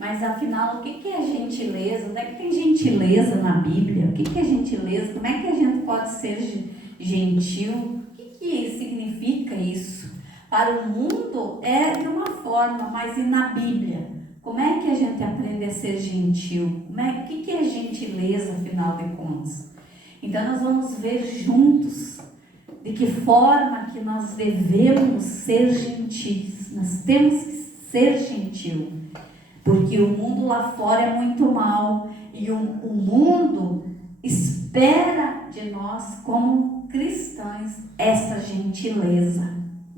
Mas afinal, o que é gentileza? Onde é que tem gentileza na Bíblia? O que é gentileza? Como é que a gente pode ser gentil? O que significa isso? Para o mundo é de uma forma, mas e na Bíblia? Como é que a gente aprende a ser gentil? O que é gentileza, afinal de contas? Então nós vamos ver juntos de que forma que nós devemos ser gentis. Nós temos que ser gentil, porque o mundo lá fora é muito mal e o mundo espera de nós como cristãos essa gentileza.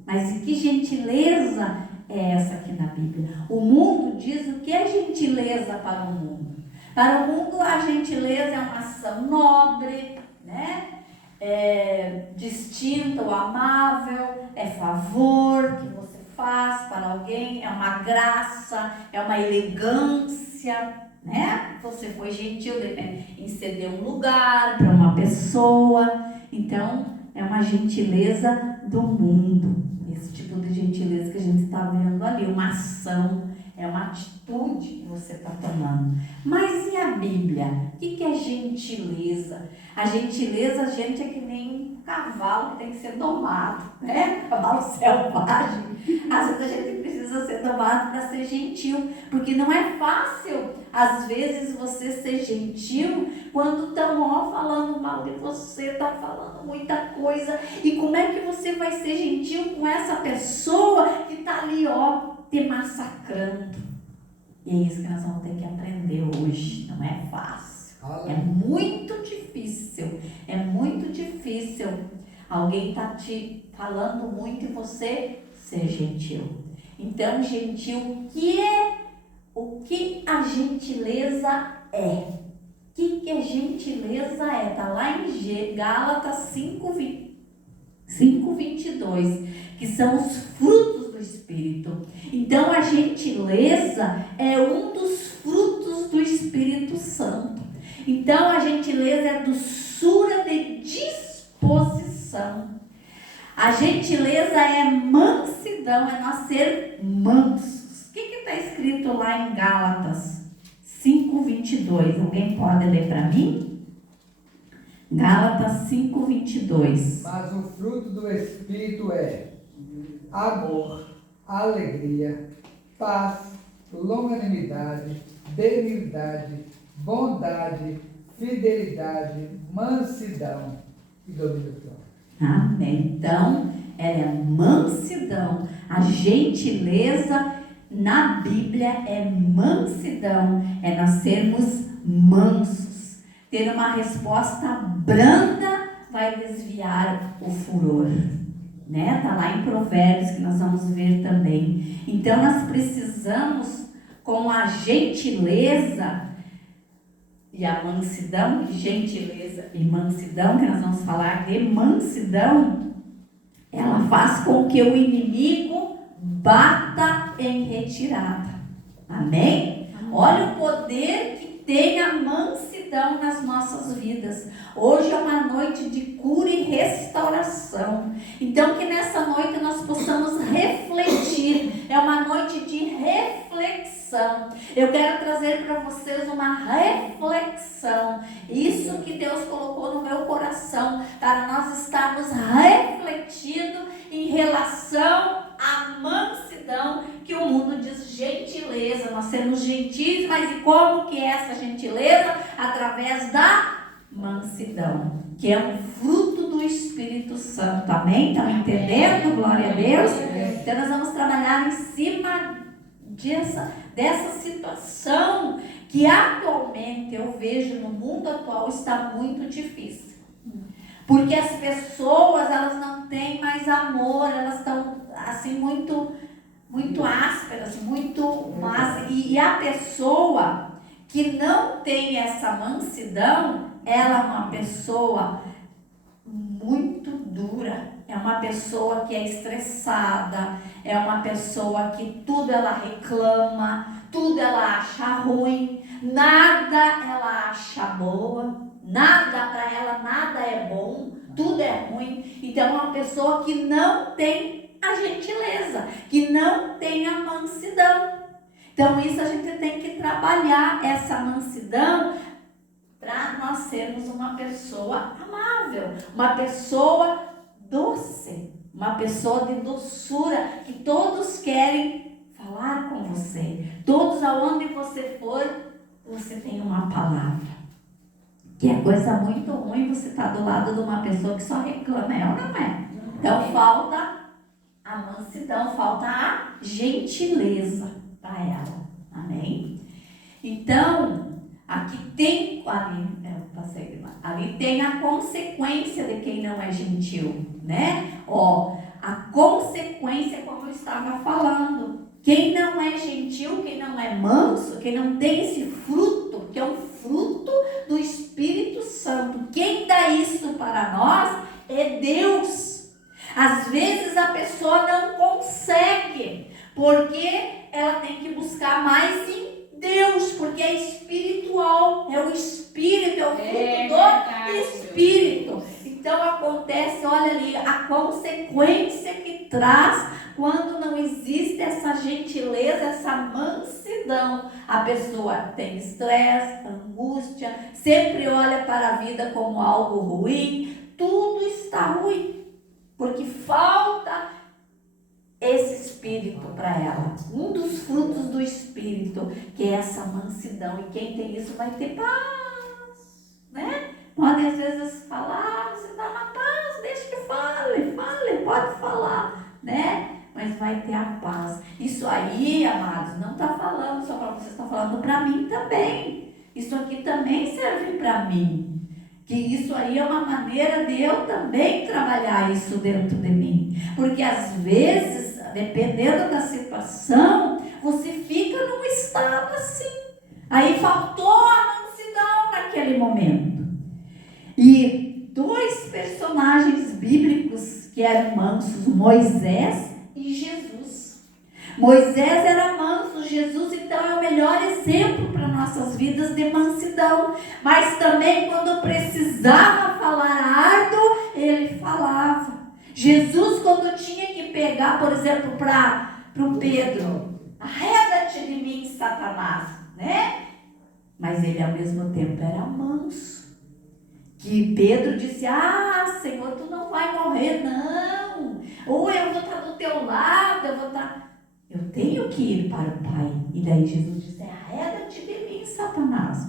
Mas que gentileza é essa aqui na Bíblia? O mundo diz o que é gentileza para o mundo. Para o mundo a gentileza é uma ação nobre, né? É distinta ou amável, é favor que você faz para alguém, é uma graça, é uma elegância, né? Você foi gentil em ceder um lugar para uma pessoa. Então é uma gentileza do mundo, esse tipo de gentileza que a gente está vendo ali, uma ação, é uma atitude que você está tomando. Mas e a Bíblia? O que é gentileza? A gentileza, gente, é que nem um cavalo que tem que ser domado, né? Cavalo selvagem. Às vezes a gente precisa ser domado para ser gentil, porque não é fácil, às vezes, você ser gentil quando estão falando mal de você, estão falando muita coisa. E como é que você vai ser gentil com essa pessoa que está ali, te massacrando? E é isso que nós vamos ter que aprender hoje. Não é fácil. É muito difícil. É muito difícil. Alguém está te falando muito e você ser gentil. Então, gentil, o que a gentileza é? O que a gentileza é? Está lá em Gálatas 5:22, que são os frutos do Espírito. Então a gentileza é um dos frutos do Espírito Santo. Então a gentileza é doçura de disposição. A gentileza é mansidão, é nós ser mansos. O que está escrito lá em Gálatas 5:22? Alguém pode ler para mim? Gálatas 5:22. Mas o fruto do Espírito é amor, alegria, paz, longanimidade, benignidade, bondade, fidelidade, mansidão e domínio próprio. Amém. Então, é mansidão. A gentileza na Bíblia é mansidão, é nós sermos mansos. Ter uma resposta branda vai desviar o furor, né? Tá lá em Provérbios que nós vamos ver também. Então nós precisamos, com a gentileza e a mansidão, gentileza e mansidão, que nós vamos falar de mansidão, ela faz com que o inimigo bata em retirada. Amém? Olha o poder que tem a mansidão nas nossas vidas. Hoje é uma noite de cura e restauração. Então que nessa noite nós possamos refletir. É uma noite de reflexão. Eu quero trazer para vocês uma reflexão. Isso que Deus colocou no meu coração, para nós estarmos refletindo em relação à mansidão, que o mundo diz gentileza. Nós sermos gentis, mas e como que é essa gentileza? Através da mansidão, que é um fruto do Espírito Santo. Amém? Estão entendendo? Glória a Deus. Então nós vamos trabalhar em cima dessa situação que atualmente eu vejo no mundo atual está muito difícil. Porque as pessoas, elas não têm mais amor, elas estão assim muito ásperas, muito más. E a pessoa que não tem essa mansidão, ela é uma pessoa muito dura, é uma pessoa que é estressada, é uma pessoa que tudo ela reclama, tudo ela acha ruim, nada ela acha boa, nada para ela, nada é bom, tudo é ruim. Então é uma pessoa que não tem a gentileza, que não tem a mansidão. Então isso a gente tem que trabalhar, essa mansidão, para nós sermos uma pessoa amável, uma pessoa doce, uma pessoa de doçura, que todos querem falar com você. Todos, aonde você for, você tem uma palavra. Que é coisa muito ruim você estar do lado de uma pessoa que só reclama, é ou não é? Então falta a mansidão, falta a gentileza para ela. Amém? Então, aqui tem, ali tem a consequência de quem não é gentil, né? Ó, a consequência, como eu estava falando, quem não é gentil, quem não é manso, quem não tem esse fruto, que é um fruto do Espírito Santo, quem dá isso para nós é Deus. Às vezes a pessoa não consegue, porque ela tem que buscar mais em Deus, porque é espiritual, é o Espírito, é o fruto do Espírito. Então acontece, olha ali, a consequência que traz quando não existe essa gentileza, essa mansidão. A pessoa tem estresse, angústia, sempre olha para a vida como algo ruim, tudo está ruim, porque falta esse Espírito para ela. Um dos frutos do Espírito, que é essa mansidão. E quem tem isso vai ter paz, né? Pode às vezes falar, você está na paz, deixa que fale, pode falar, né? Mas vai ter a paz. Isso aí, amados, não está falando só para você, está falando para mim também. Isso aqui também serve para mim. Que isso aí é uma maneira de eu também trabalhar isso dentro de mim. Porque às vezes, dependendo da situação, você fica num estado assim. Aí faltou a mansidão naquele momento. E dois personagens bíblicos que eram mansos, Moisés e Jesus. Moisés era manso, Jesus então é o melhor exemplo para nossas vidas de mansidão. Mas também quando precisava falar árduo, ele falava. Jesus, quando tinha que pegar, por exemplo, para o Pedro, arreda-te de mim, Satanás, né? Mas ele ao mesmo tempo era manso. Que Pedro disse, Senhor, tu não vai morrer, não. Ou eu vou estar do teu lado, eu tenho que ir para o Pai. E daí Jesus disse, arreda-te de mim, Satanás.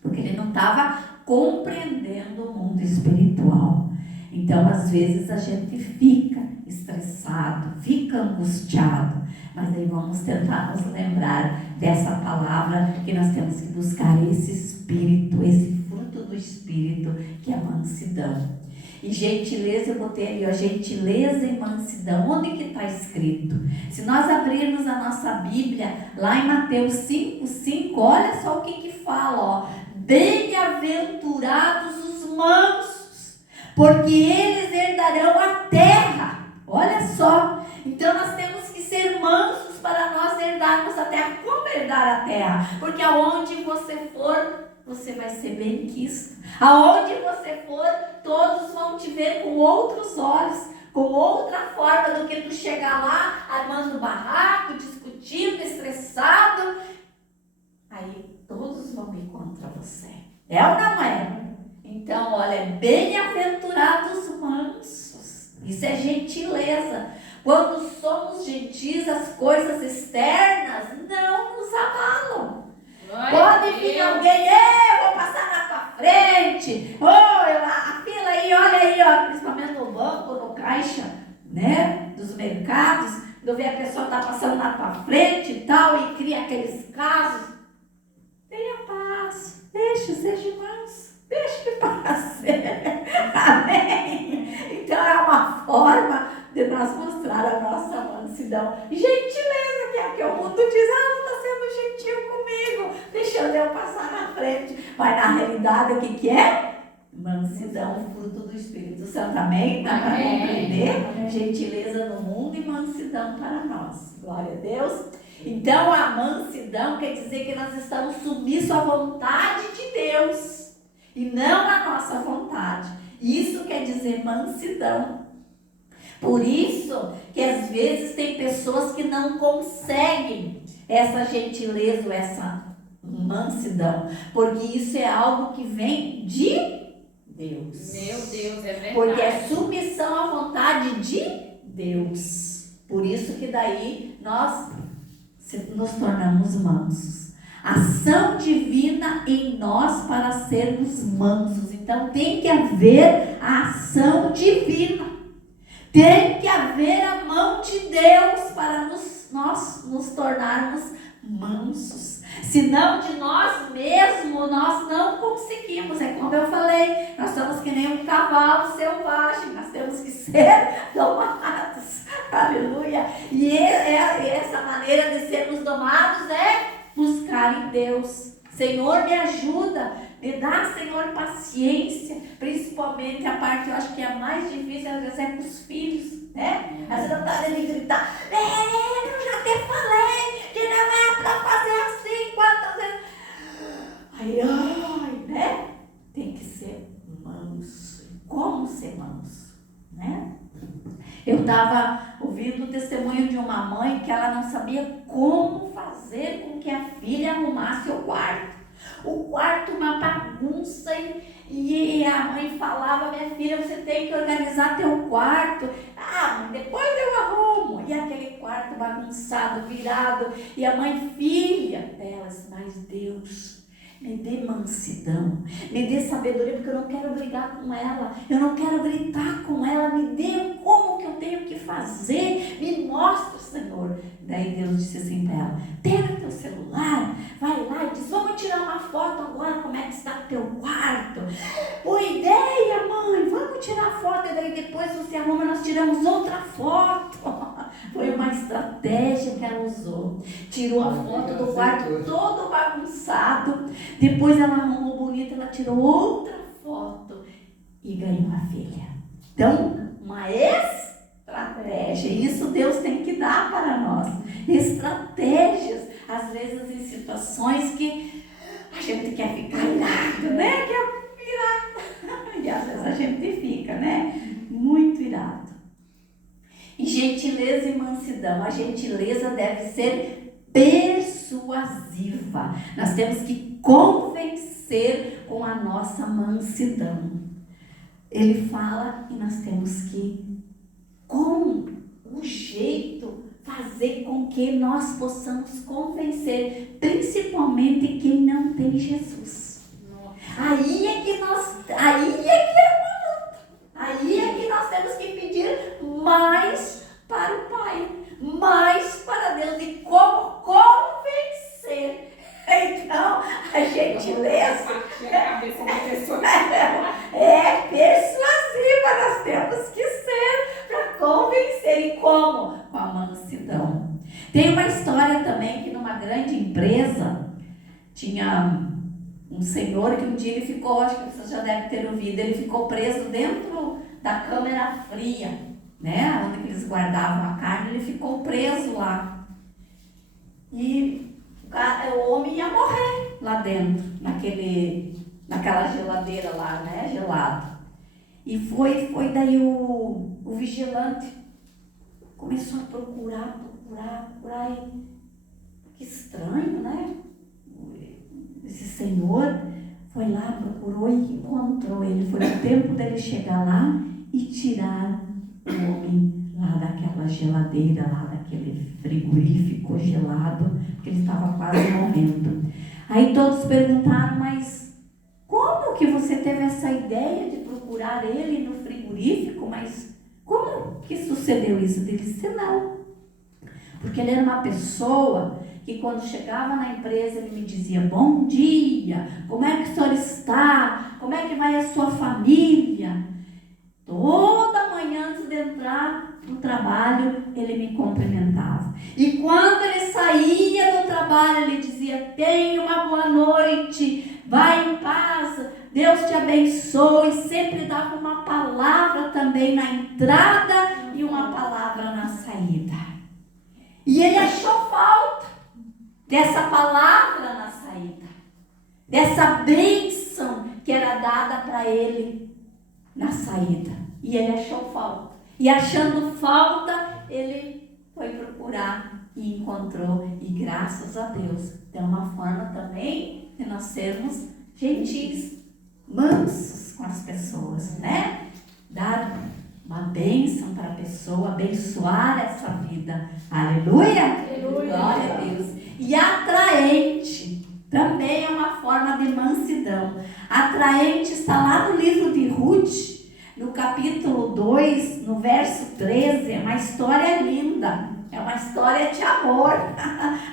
Porque ele não estava compreendendo o mundo espiritual. Então, às vezes, a gente fica estressado, fica angustiado. Mas aí vamos tentar nos lembrar dessa palavra, que nós temos que buscar esse Espírito, esse fruto do Espírito, que é a mansidão. E gentileza, eu botei ali, ó, gentileza e mansidão. Onde que está escrito? Se nós abrirmos a nossa Bíblia, lá em Mateus 5:5, olha só o que fala, ó. Bem-aventurados os mansos, porque eles herdarão a terra. Olha só. Então nós temos que ser mansos para nós herdarmos a terra. Como herdar a terra? Porque aonde você for, você vai ser bem quisto. Aonde você for, todos vão te ver com outros olhos, com outra forma do que tu chegar lá, armando barraco, discutindo, estressado. Aí todos vão ir contra você. É ou não é? Então, olha, bem-aventurados mansos. Isso é gentileza. Quando somos gentis, as coisas externas não nos abalam. Pode vir alguém, eu vou passar na tua frente, a fila aí, olha aí, ó, principalmente no banco, no caixa, né, dos mercados, quando vê a pessoa tá passando na tua frente e tal, e cria aqueles casos. Tenha paz, seja manso, deixa que passe. Amém? Então é uma forma de nós mostrar a nossa mansidão e gentileza, que é o que o mundo diz, não está sendo gentil comigo, deixando eu passar na frente. Mas na realidade o que é? Mansidão, fruto do Espírito Santo. Amém? Dá para compreender? Gentileza no mundo e mansidão para nós. Glória a Deus. Então a mansidão quer dizer que nós estamos submissos à vontade de Deus e não à nossa vontade. Isso quer dizer mansidão. Por isso que às vezes tem pessoas que não conseguem essa gentileza, ou essa mansidão, porque isso é algo que vem de Deus. Meu Deus, é verdade. Porque é submissão à vontade de Deus. Por isso que daí nós nos tornamos mansos. Ação divina em nós para sermos mansos. Então tem que haver a ação divina. Tem que haver a mão de Deus para nós nos tornarmos mansos. Senão de nós mesmos nós não conseguimos. É como eu falei, nós somos que nem um cavalo selvagem. Nós temos que ser domados. Aleluia. E essa maneira de sermos domados é buscar em Deus. Senhor, me ajuda. Me dá, Senhor, paciência. Principalmente a parte, eu acho que é a mais difícil, às vezes, é com os filhos, né? Às vezes eu tá ali gritar, eu já te falei que não é para fazer assim, quantas vezes. Ai, né? Tem que ser manso. Como ser manso, né? Eu estava ouvindo o testemunho de uma mãe que ela não sabia como fazer com que a filha arrumasse o quarto. O quarto uma bagunça e a mãe falava, minha filha, você tem que organizar teu quarto. Ah, mãe, depois eu arrumo. E aquele quarto bagunçado, virado. E a mãe, filha delas, mas Deus, me dê mansidão, me dê sabedoria, porque eu não quero brigar com ela, eu não quero gritar com ela, me dê como que eu tenho que fazer, me mostra, Senhor. Daí Deus disse assim para ela, pega teu celular, vai lá e diz, vamos tirar uma foto agora, como é que está o teu quarto. Boa ideia, mãe, vamos tirar foto, e daí depois você arruma, nós tiramos outra foto. Foi uma estratégia que ela usou. Tirou a foto do quarto todo bagunçado. Depois ela arrumou bonito, ela tirou outra foto e ganhou a filha. Então, uma estratégia. Isso Deus tem que dar para nós. Estratégias, às vezes em situações que a gente quer ficar irado, né? Quer virar. E às vezes a gente fica, né? Muito irado. E gentileza e mansidão. A gentileza deve ser persuasiva. Nós temos que convencer com a nossa mansidão. Ele fala e nós temos que, com o jeito, fazer com que nós possamos convencer, principalmente quem não tem Jesus. Aí é que nós temos que pedir mais para o Pai, mais para Deus, e como convencer. Então, a gentileza é persuasiva, nós temos que ser para convencer. E como? Com a mansidão. Tem uma história também que numa grande empresa tinha um senhor que um dia ele ficou, acho que você já deve ter ouvido, ele ficou preso dentro da câmara fria, né, onde eles guardavam a carne, ele ficou preso lá. E o homem ia morrer lá dentro, naquela geladeira lá, né, gelado. E foi daí o vigilante começou a procurar, e que estranho, né? Esse senhor foi lá, procurou e encontrou ele. Foi o tempo dele chegar lá e tirar o homem lá daquela geladeira, lá daquele frigorífico gelado, porque ele estava quase morrendo. Aí todos perguntaram, mas como que você teve essa ideia de procurar ele no frigorífico? Mas como que sucedeu isso? Ele disse, não. Porque ele era uma pessoa que quando chegava na empresa ele me dizia, bom dia, como é que o senhor está? Como é que vai a sua família? Toda manhã antes de entrar no trabalho, ele me cumprimentava. E quando ele saía do trabalho, ele dizia, tenha uma boa noite, vai em paz, Deus te abençoe. Sempre dava uma palavra também na entrada e uma palavra na saída. E ele achou falta dessa palavra na saída, dessa bênção que era dada para ele na saída. E ele achou falta. E achando falta, ele foi procurar e encontrou. E graças a Deus, é uma forma também de nós sermos gentis, mansos com as pessoas, né? Dar uma bênção para a pessoa, abençoar essa vida. Aleluia! Aleluia. Glória a Deus. E atraente também é uma forma de mansidão. Atraente está lá no livro de Ruth, no capítulo 2, no verso 13. É uma história linda. É uma história de amor.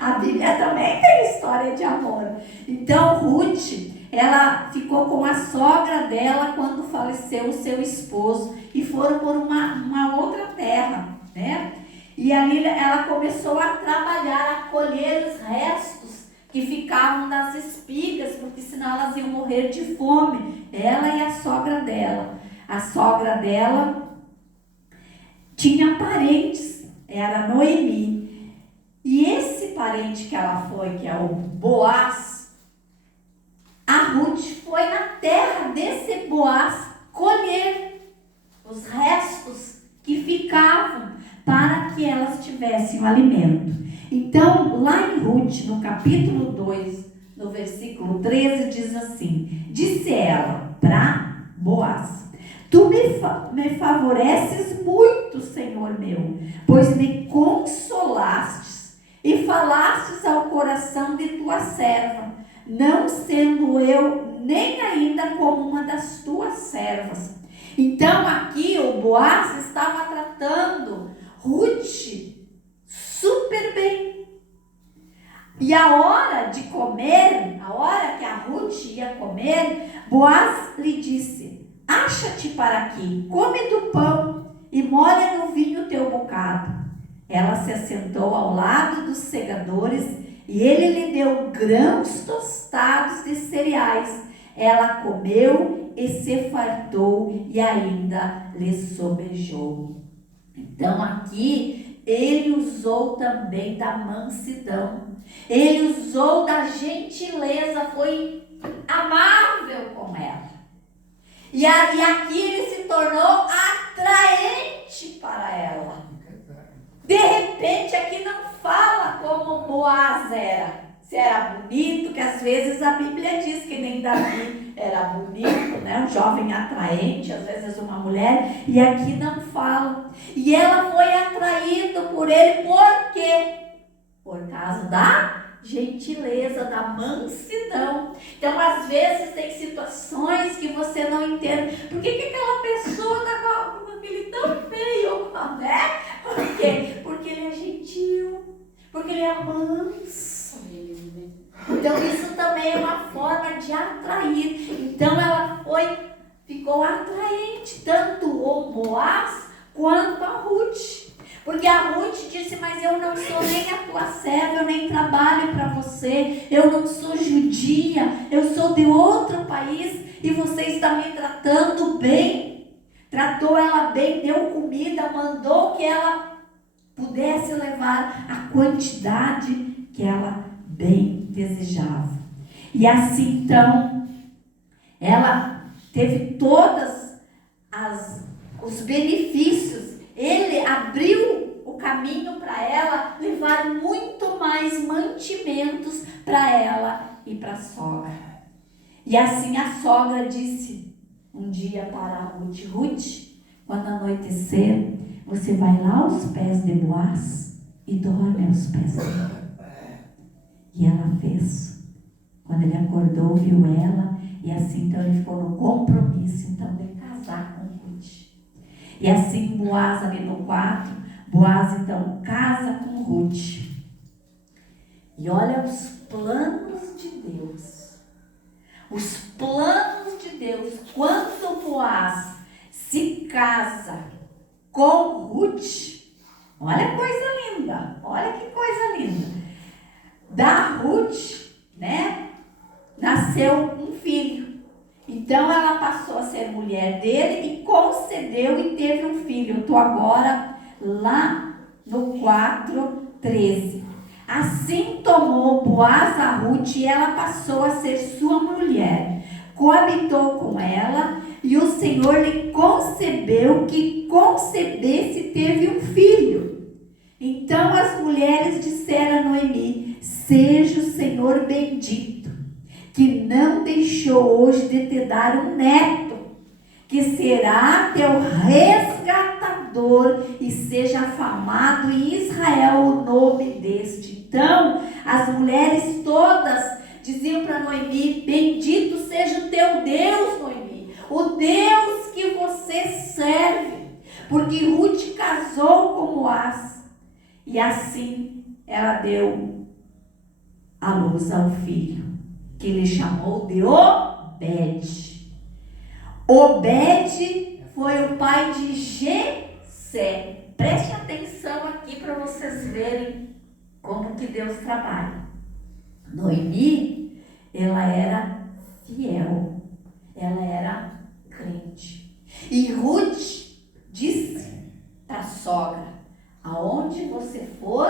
A Bíblia também tem história de amor. Então, Ruth, ela ficou com a sogra dela quando faleceu o seu esposo. E foram por uma outra terra, né? E ali ela começou a trabalhar, a colher os restos que ficavam das espigas, porque senão elas iam morrer de fome. Ela e a sogra dela. A sogra dela tinha parentes, era Noemi. E esse parente que ela foi, que é o Boaz, a Ruth foi na terra desse Boaz colher os restos que ficavam para que elas tivessem o alimento. Então, lá em Ruth, no capítulo 2, no versículo 13, diz assim: disse ela para Boaz: tu me favoreces muito, Senhor meu, pois me consolastes e falastes ao coração de tua serva, não sendo eu nem ainda como uma das tuas servas. Então aqui o Boaz estava tratando Ruth super bem. E a hora de comer, a hora que a Ruth ia comer, Boaz lhe disse: acha-te para aqui, come do pão e molha no vinho teu bocado. Ela se assentou ao lado dos segadores e ele lhe deu grãos tostados de cereais. Ela comeu e se fartou e ainda lhe sobejou. Então aqui ele usou também da mansidão. Ele usou da gentileza, foi amável com ela. E aqui ele se tornou atraente para ela. De repente aqui não fala como Boaz era. Se era bonito, que às vezes a Bíblia diz que nem Davi era bonito, né? Um jovem atraente, às vezes uma mulher, e aqui não fala. E ela foi atraída por ele, por quê? Por causa da gentileza, da mansidão. Então, às vezes, tem situações que você não entende. Por que aquela pessoa está com aquele tão feio, né? Por quê? Porque ele é gentil, porque ele é manso. Então, isso também é uma forma de atrair. Então, ela ficou atraente, tanto o Boaz quanto a Ruth. Porque a Ruth disse: mas eu não sou nem a tua serva, eu nem trabalho para você, eu não sou judia, eu sou de outro país e você está me tratando bem. Tratou ela bem, deu comida, mandou que ela pudesse levar a quantidade que ela bem desejava. E assim então, ela teve todos os benefícios. Ele abriu o caminho para ela levar muito mais mantimentos para ela e para a sogra. E assim a sogra disse um dia para a Ruth: Ruth, quando anoitecer, você vai lá aos pés de Boaz e dorme aos pés dele. E ela fez. Quando ele acordou, viu ela, e assim então ele ficou no compromisso então de casar com Ruth. E assim Boaz, ali no 4, Boaz então casa com Ruth. E olha os planos de Deus. Os planos de Deus. Quando Boaz se casa com Ruth, olha que coisa linda. Olha que coisa linda. Da Ruth, né, nasceu um filho. Então ela passou a ser mulher dele e concedeu e teve um filho. Eu estou agora lá no 4:13. Assim tomou Boaz a Ruth e ela passou a ser sua mulher. coabitou com ela, e o Senhor lhe concebeu que concebesse e teve um filho. Então as mulheres disseram a Noemi: seja o Senhor bendito, que não deixou hoje de te dar um neto, que será teu resgatador, e seja afamado em Israel o nome deste. Então as mulheres todas diziam para Noemi: bendito seja o teu Deus, Noemi, o Deus que você serve, porque Ruth casou com Boaz. E assim ela deu à luz ao filho, que ele chamou de Obed. Obed foi o pai de Jessé. Preste atenção aqui para vocês verem como que Deus trabalha. Noemi, ela era fiel, ela era crente. E Ruth disse para a sogra: aonde você for,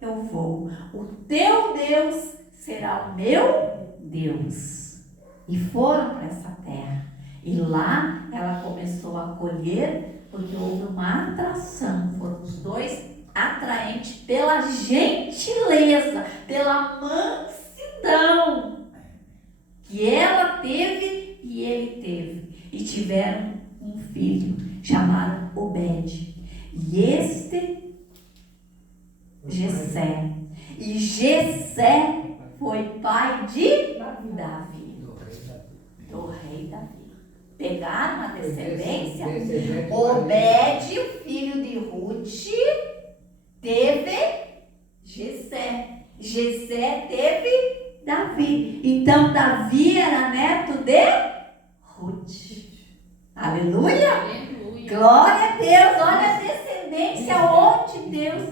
eu vou. O teu Deus será o meu Deus. E foram para essa terra. E lá ela começou a colher, porque houve uma atração. Foram os dois atraentes pela gentileza, pela mansidão que ela teve e ele teve. E tiveram um filho, chamaram Obed. E este Jessé. E Jessé foi pai de Davi, do rei Davi. Pegaram a descendência. Obed, o filho de Ruth, teve Jessé. Jessé teve Davi. Então Davi era neto de Ruth. Aleluia! Aleluia. Glória a Deus. Olha a descendência onde Deus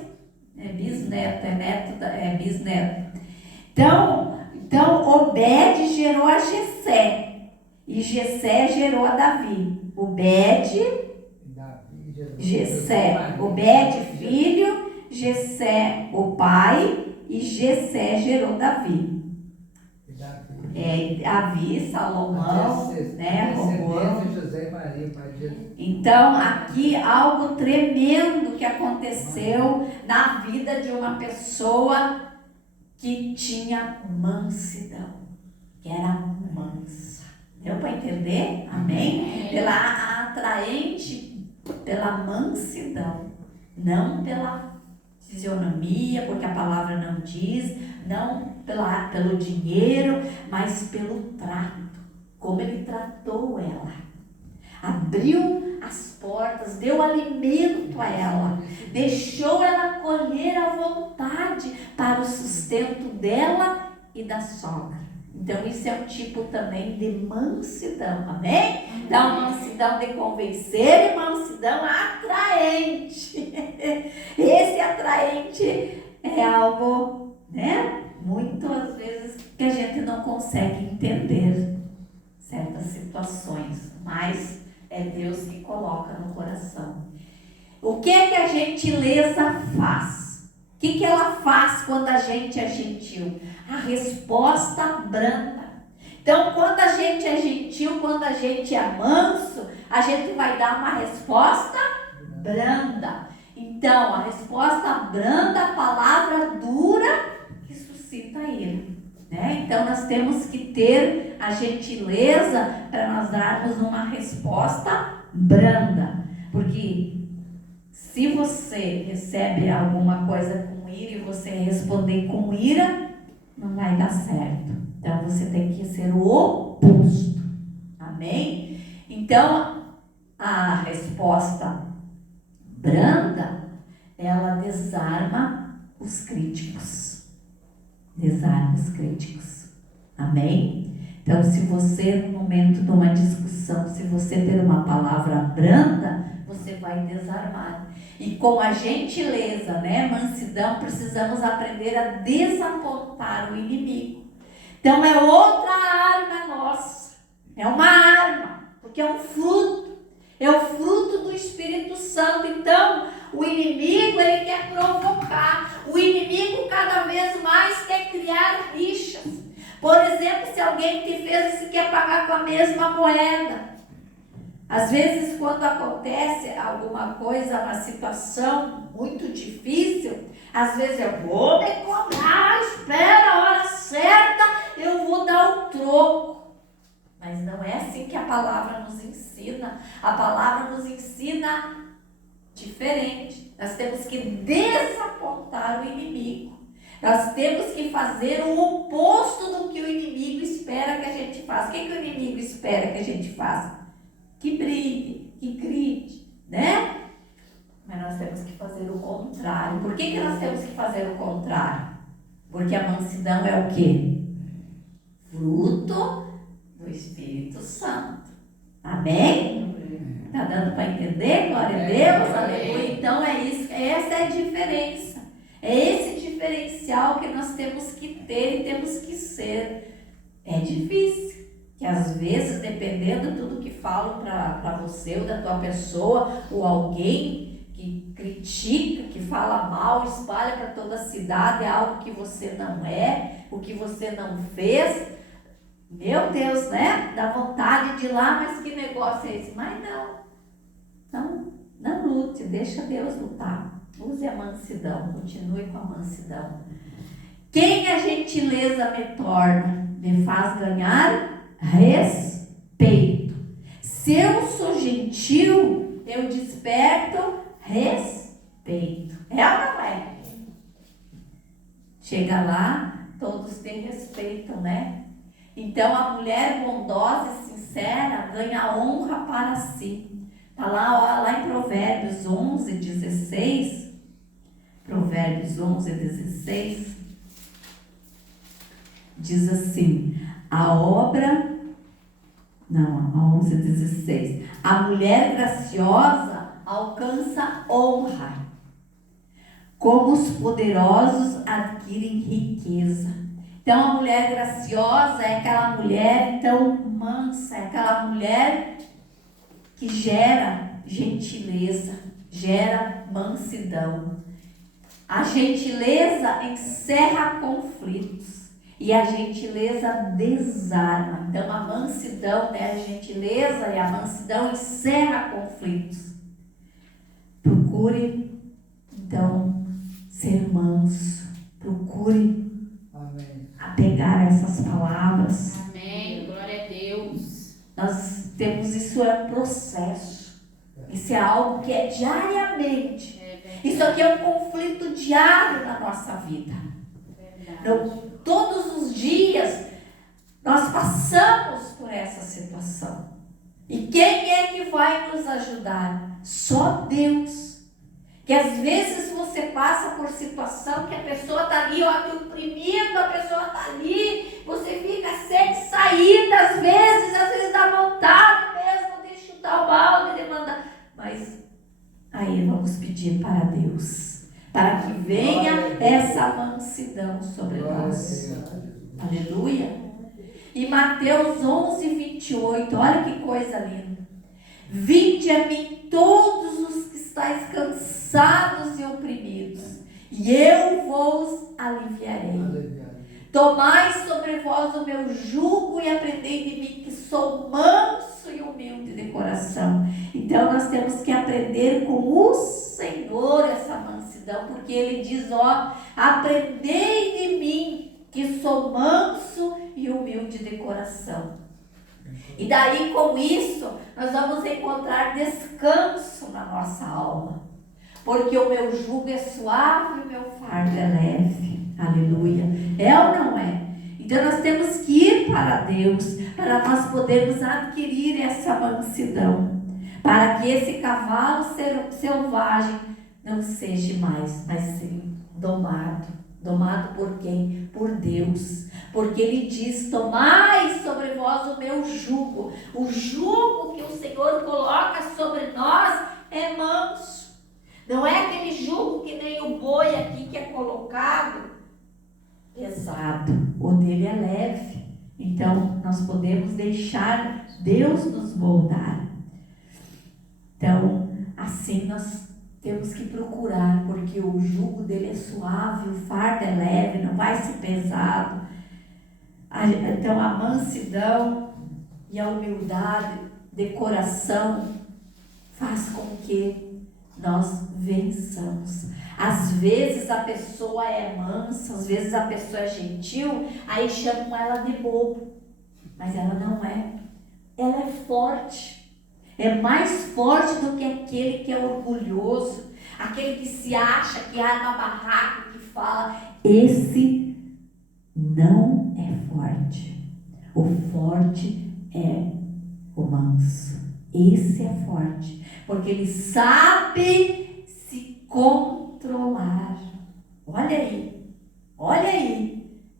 é bisneto, é bisneto. Então Obed gerou a Jessé. E Jessé gerou a Davi. Jessé. Obed, filho, Jessé, o pai, e Jessé gerou Davi. Davi, Salomão, né, Roboão. Então, aqui algo tremendo que aconteceu na vida de uma pessoa que tinha mansidão, que era mansa. Deu para entender? Amém? Pela atraente, pela mansidão, não pela fisionomia, porque a palavra não diz, não pelo dinheiro, mas pelo trato, como ele tratou ela. Abriu as portas, deu alimento a ela, deixou ela colher à vontade para o sustento dela e da sogra. Então isso é um tipo também de mansidão, amém? Então mansidão de convencer e mansidão atraente. Esse atraente é algo, né? Muitas vezes que a gente não consegue entender certas situações, mas é Deus que coloca no coração. O que é que a gentileza faz? O que ela faz quando a gente é gentil? A resposta branda. Então, quando a gente é gentil, quando a gente é manso, a gente vai dar uma resposta branda. Então, a resposta branda, a palavra dura que suscita ira, né? Então, nós temos que ter a gentileza para nós darmos uma resposta branda. Porque se você recebe alguma coisa com ira e você responder com ira, não vai dar certo. Então, você tem que ser o oposto. Amém? Então, a resposta branda, ela desarma os críticos. Desarma os críticos. Amém? Então, se você, no momento de uma discussão, se você ter uma palavra branda, você vai desarmar. E com a gentileza, né, mansidão, precisamos aprender a desapontar o inimigo. Então, é outra arma nossa. É uma arma, porque é um fruto. É o fruto do Espírito Santo. Então, o inimigo, ele quer provocar. O inimigo cada vez mais quer criar rixas. Por exemplo, se alguém te fez, você quer pagar com a mesma moeda. Às vezes, quando acontece alguma coisa, uma situação muito difícil, às vezes eu vou me cobrar, espera a hora certa, eu vou dar o troco. Mas não é assim que a palavra nos ensina. A palavra nos ensina diferente. Nós temos que desapontar o inimigo. Nós temos que fazer o oposto do que o inimigo espera que a gente faça. O que o inimigo espera que a gente faça? Que brigue, que grite, né? Mas nós temos que fazer o contrário. Por que nós temos que fazer o contrário? Porque a mansidão é o quê? Fruto do Espírito Santo. Amém? Está dando para entender? Glória a Deus, aleluia. Então é isso, essa é a diferença. É esse diferencial que nós temos que ter e temos que ser. É difícil. Que às vezes, dependendo de tudo que falam para você ou da tua pessoa, ou alguém que critica, que fala mal, espalha para toda a cidade algo que você não é, o que você não fez, meu Deus, né? Dá vontade de ir lá, mas que negócio é esse? Mas não lute, deixa Deus lutar. Use a mansidão, continue com a mansidão. Quem a gentileza me torna, me faz ganhar respeito. Se eu sou gentil, eu desperto respeito. É ou não é? Chega lá, todos têm respeito, né? Então a mulher bondosa e sincera ganha honra para si. Está lá em Provérbios 11, 16. Provérbios 11, 16. Diz assim: a 11:16. A mulher graciosa alcança honra, como os poderosos adquirem riqueza. Então a mulher graciosa é aquela mulher tão mansa, é aquela mulher que gera gentileza, gera mansidão. A gentileza encerra conflitos. E a gentileza desarma. Então a mansidão, né? A gentileza e a mansidão encerra conflitos. Procure, então, ser manso. Procure apegar essas palavras. Amém. Glória a Deus. Nós temos isso, é um processo. Isso é algo que é diariamente. Isso aqui é um conflito diário na nossa vida. Então, todos os dias nós passamos por essa situação. E quem é que vai nos ajudar? Só Deus. Que às vezes você passa por situação que a pessoa está ali, ó, te oprimindo, a pessoa está ali, você fica sem saída, às vezes dá vontade mesmo de chutar o balde, de mandar. Mas aí vamos pedir para Deus, para que venha essa mansidão sobre nós. Aleluia. E Mateus 11, 28, olha que coisa linda. Vinde a mim todos os que estáis cansados e oprimidos, e eu vos aliviarei. Tomai sobre vós o meu jugo e aprendei de mim, que sou manso e humilde de coração. Então nós temos que aprender com o Senhor essa mansidão, porque Ele diz, ó, aprendei de mim, que sou manso e humilde de coração. E daí com isso nós vamos encontrar descanso na nossa alma, porque o meu jugo é suave e o meu fardo é leve. Aleluia. É ou não é? Então nós temos que ir para Deus, para nós podermos adquirir essa mansidão, para que esse cavalo selvagem não seja mais, mas sim domado. Domado por quem? Por Deus. Porque Ele diz, tomai sobre vós o meu jugo. O jugo que o Senhor coloca sobre nós é manso. Não é aquele jugo que nem o boi aqui que é colocado pesado. O dele é leve. Então nós podemos deixar Deus nos moldar. Então assim nós temos que procurar, porque o jugo dele é suave, o fardo é leve, não vai ser pesado. Então a mansidão e a humildade de coração faz com que nós vençamos. Às vezes a pessoa é mansa, às vezes a pessoa é gentil, aí chamam ela de bobo, mas ela não é. Ela é forte, é mais forte do que aquele que é orgulhoso, aquele que se acha, que arma barraco, que fala. Esse não é forte. O forte é o manso. Esse é forte, porque ele sabe se controlar. Olha aí.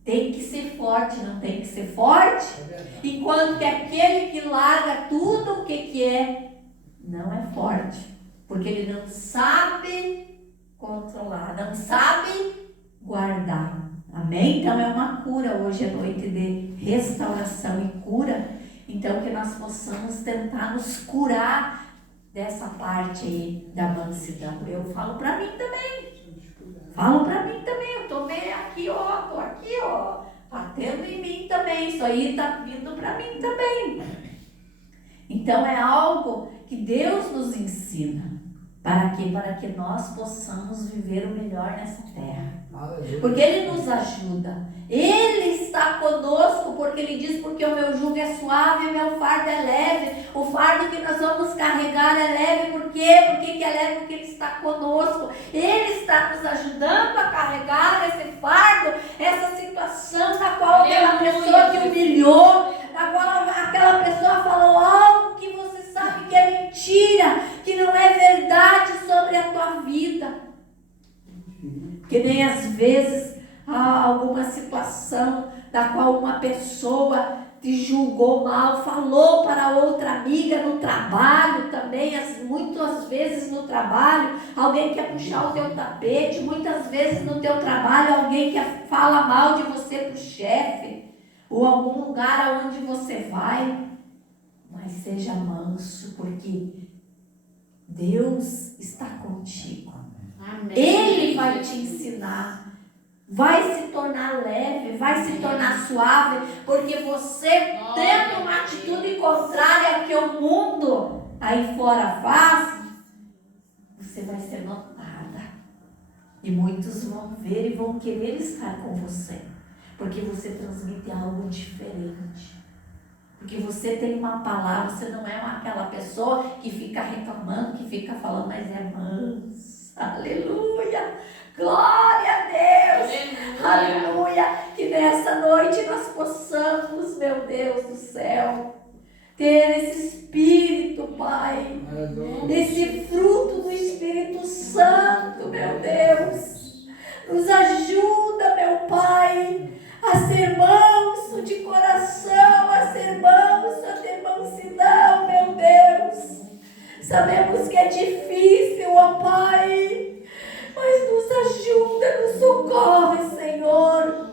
Tem que ser forte, não tem que ser forte? Enquanto que aquele que larga tudo, o que é? Não é forte, porque ele não sabe controlar, não sabe guardar. Amém? Então é uma cura. Hoje é noite de restauração e cura. Então que nós possamos tentar nos curar dessa parte aí da mansidão. Eu falo para mim também. Eu tô bem aqui, tô aqui, batendo em mim também. Isso aí tá vindo para mim também. Então é algo que Deus nos ensina. Para quê? Para que nós possamos viver o melhor nessa terra. Porque Ele nos ajuda. Ele está conosco, porque Ele diz, porque o meu jugo é suave e o meu fardo é leve. O fardo que nós vamos carregar é leve. Por quê? Por que é leve? Porque Ele está conosco. Ele está nos ajudando a carregar esse fardo, essa situação da qual aquela pessoa te humilhou, da qual aquela pessoa falou algo que você sabe que é mentira, que não é verdade sobre a tua vida. Que nem às vezes há alguma situação da qual uma pessoa te julgou mal, falou para outra amiga no trabalho também, muitas vezes no trabalho, alguém quer puxar o teu tapete, muitas vezes no teu trabalho alguém quer falar mal de você para o chefe, ou algum lugar aonde você vai, mas seja manso, porque Deus está contigo. Amém. Ele vai te ensinar, vai se tornar leve, vai se tornar suave, porque você tendo uma atitude contrária ao que o mundo aí fora faz, você vai ser notada, e muitos vão ver e vão querer estar com você, porque você transmite algo diferente. Porque você tem uma palavra, você não é aquela pessoa que fica reclamando, que fica falando, mas é manso. Aleluia! Glória a Deus! Aleluia! Que nessa noite nós possamos, meu Deus do céu, ter esse Espírito, Pai. Esse fruto do Espírito Santo, meu Deus. Nos ajuda, meu Pai, a ser manso de coração, a ser manso, a ter mansidão, meu Deus. Sabemos que é difícil, ó Pai, mas nos ajuda, nos socorre, Senhor.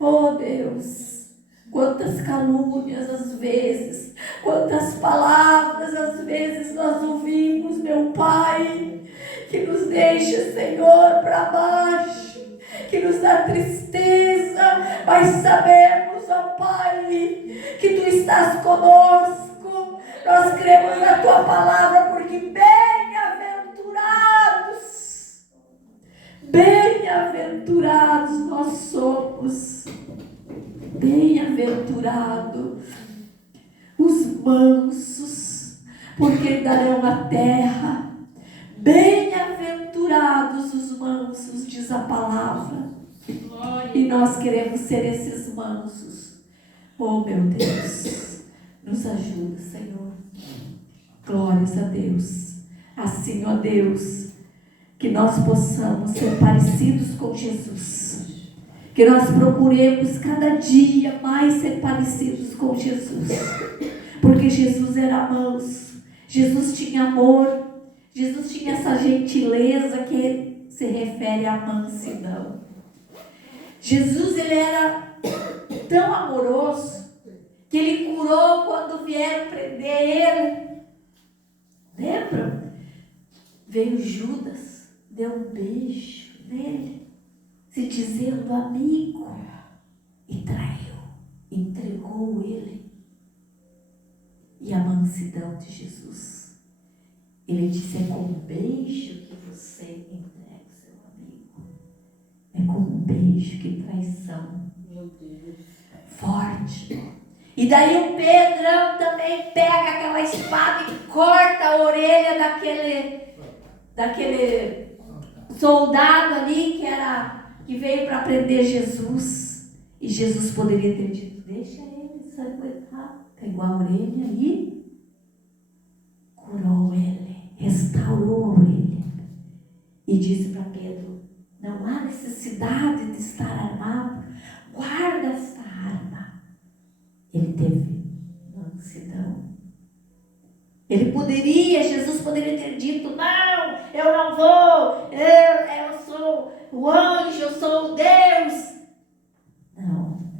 Oh Deus, quantas calúnias às vezes, quantas palavras às vezes nós ouvimos, meu Pai, que nos deixa, Senhor, para baixo, que nos dá tristeza, mas sabemos, ó Pai, que Tu estás conosco. Nós cremos na Tua palavra, porque bem-aventurados nós somos. Bem-aventurados os mansos, porque darão a terra. Bem-aventurados os mansos, diz a palavra. E nós queremos ser esses mansos. Oh, meu Deus, nos ajuda, Senhor. Glórias a Deus. Assim, ó Deus, que nós possamos ser parecidos com Jesus. Que nós procuremos cada dia mais ser parecidos com Jesus. Porque Jesus era manso. Jesus tinha amor. Jesus tinha essa gentileza que se refere à mansidão. Jesus, ele era tão amoroso que ele curou quando vieram prender ele. Lembra? Veio Judas, deu um beijo nele, se dizendo amigo, e traiu. entregou ele. E a mansidão de Jesus. Ele disse, é com um beijo que você entrega o seu amigo. É com um beijo, que traição. Meu Deus. Forte. E daí o Pedrão também pega aquela espada e corta a orelha daquele soldado ali que veio para prender Jesus. E Jesus poderia ter dito, deixa ele sanguentar. Pegou a orelha e curou ele, restaurou a orelha. E disse para Pedro, não há necessidade de estar armado, guarda esta arma. Ele teve mansidão. Jesus poderia ter dito, não, eu não vou, eu sou o anjo, eu sou o Deus. Não,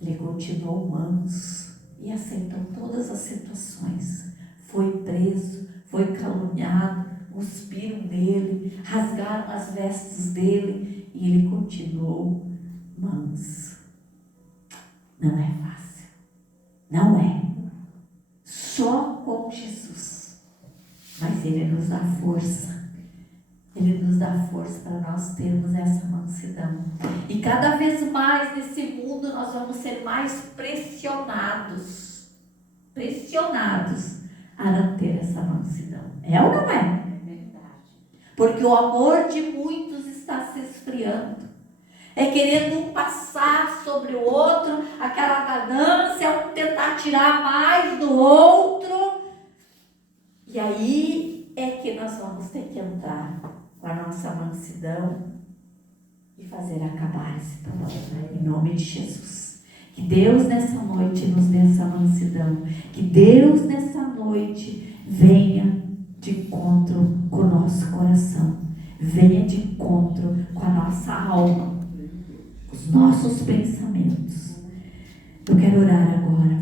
ele continuou manso e aceitou todas as situações. Foi preso, foi caluniado, cuspiram nele, rasgaram as vestes dele e ele continuou manso. Não é fácil. Não é. Só com Jesus. Mas Ele nos dá força. Ele nos dá força para nós termos essa mansidão. E cada vez mais nesse mundo nós vamos ser mais pressionados. Pressionados a não ter essa mansidão. É ou não é? É verdade. Porque o amor de muitos está se esfriando. É querendo um passar sobre o outro, aquela ganância, um tentar tirar mais do outro. E aí é que nós vamos ter que entrar com a nossa mansidão e fazer acabar esse problema, em nome de Jesus. Que Deus nessa noite nos dê essa mansidão. Que Deus nessa noite venha de encontro com o nosso coração. Venha de encontro com a nossa alma. Os nossos pensamentos. Eu quero orar agora.